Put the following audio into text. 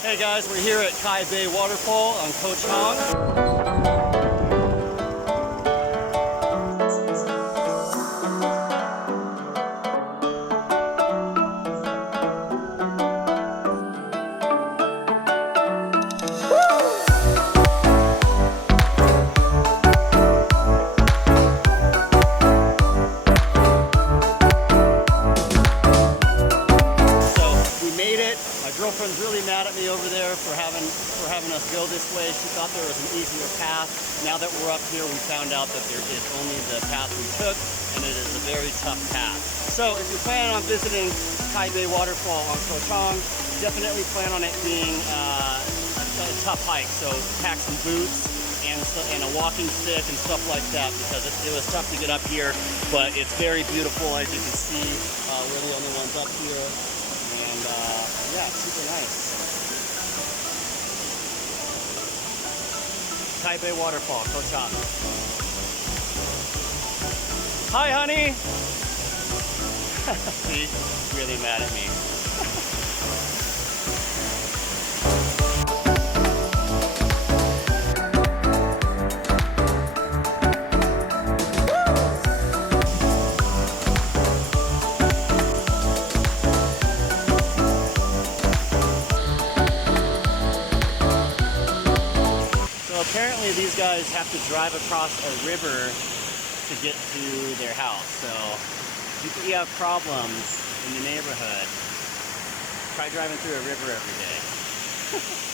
Hey guys, we're here at Bae Waterfall on Koh Chang. My girlfriend's really mad at me over there for having us go this way. She thought there was an easier path. Now that we're up here, we found out that there is only the path we took, and it is a very tough path. So if you're planning on visiting Bae Waterfall on Koh Chang, definitely plan on it being a tough hike. So pack some boots and a walking stick and stuff like that, because it was tough to get up here, but it's very beautiful. As you can see, we're the only ones up here. And yeah, it's super nice. Bae Waterfall, Koh Chang. Hi, honey. See, really mad at me. Apparently these guys have to drive across a river to get to their house. So if you have problems in the neighborhood, try driving through a river every day.